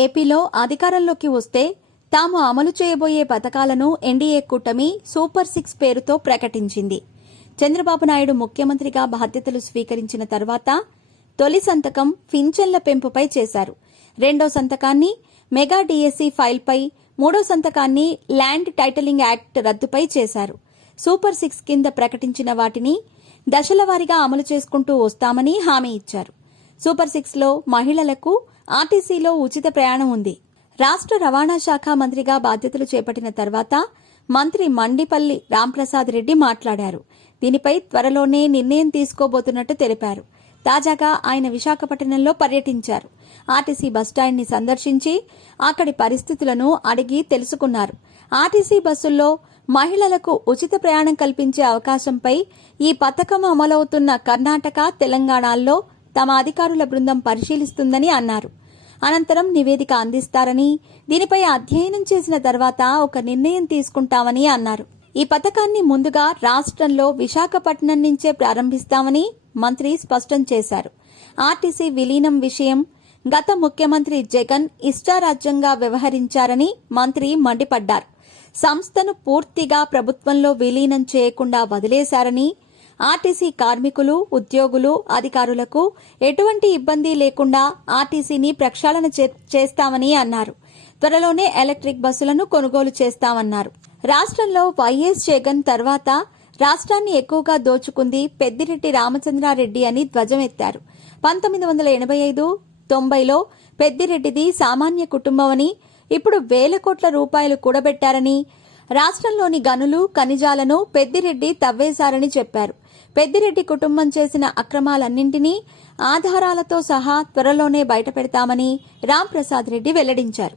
ఏపీలో అధికారంలోకి వస్తే తాము అమలు చేయబోయే పథకాలను ఎన్డీఏ కూటమి సూపర్ 6 పేరుతో ప్రకటించింది. చంద్రబాబు నాయుడు ముఖ్యమంత్రిగా బాధ్యతలు స్వీకరించిన తర్వాత తొలి సంతకం పింఛన్ల పెంపుపై చేశారు. రెండో సంతకాన్ని మెగా డీఎస్సీ ఫైల్పై, మూడో సంతకాన్ని ల్యాండ్ టైటిలింగ్ యాక్ట్ రద్దుపై చేశారు. సూపర్ 6 కింద ప్రకటించిన వాటిని దశలవారీగా అమలు చేసుకుంటూ వస్తామని హామీ ఇచ్చారు. సూపర్ 6లో మహిళలకు ఆర్టీసీలో ఉచిత ప్రయాణం ఉంది. రాష్ట్ర రవాణా శాఖ మంత్రిగా బాధ్యతలు చేపట్టిన తర్వాత మంత్రి మండిపల్లి రాంప్రసాద్ రెడ్డి మాట్లాడారు. దీనిపై త్వరలోనే నిర్ణయం తీసుకోబోతున్నట్టు తెలిపారు. తాజాగా ఆయన విశాఖపట్నంలో పర్యటించారు. ఆర్టీసీ బస్టాండ్ని సందర్శించి అక్కడి పరిస్థితులను అడిగి తెలుసుకున్నారు. ఆర్టీసీ బస్సుల్లో మహిళలకు ఉచిత ప్రయాణం కల్పించే అవకాశంపై ఈ పథకం అమలవుతున్న కర్ణాటక, తెలంగాణల్లో తమ అధికారుల బృందం పరిశీలిస్తుందని అన్నారు. అనంతరం నివేదిక అందిస్తారని, దీనిపై అధ్యయనం చేసిన తర్వాత ఒక నిర్ణయం తీసుకుంటామని అన్నారు. ఈ పథకాన్ని ముందుగా రాష్ట్రంలో విశాఖపట్నం నుంచే ప్రారంభిస్తామని మంత్రి స్పష్టం చేశారు. ఆర్టీసీ విలీనం విషయం గత ముఖ్యమంత్రి జగన్ ఇష్టారాజ్యంగా వ్యవహరించారని మంత్రి మండిపడ్డారు. సంస్థను పూర్తిగా ప్రభుత్వంలో విలీనం చేయకుండా వదిలేశారని, ఆర్టీసీ కార్మికులు, ఉద్యోగులు, అధికారులకు ఎటువంటి ఇబ్బంది లేకుండా ఆర్టీసీని ప్రక్షాళన చేస్తామని అన్నారు. త్వరలోనే ఎలక్ట్రిక్ బస్సులను కొనుగోలు చేస్తామన్నారు. రాష్ట్రంలో వైఎస్ జగన్ తర్వాత రాష్ట్రాన్ని ఎక్కువగా దోచుకుంది పెద్దిరెడ్డి రామచంద్రారెడ్డి అని ధ్వజమెత్తారు. 1985-90లో పెద్దిరెడ్డిది సామాన్య కుటుంబమని, ఇప్పుడు వేల కోట్ల రూపాయలు కూడబెట్టారని, రాష్ట్రంలోని గనులు, ఖనిజాలను పెద్దిరెడ్డి తవ్వేశారని చెప్పారు. పెద్దిరెడ్డి కుటుంబం చేసిన అక్రమాలన్నింటినీ ఆధారాలతో సహా త్వరలోనే బయటపెడతామని రాంప్రసాద్ రెడ్డి వెల్లడించారు.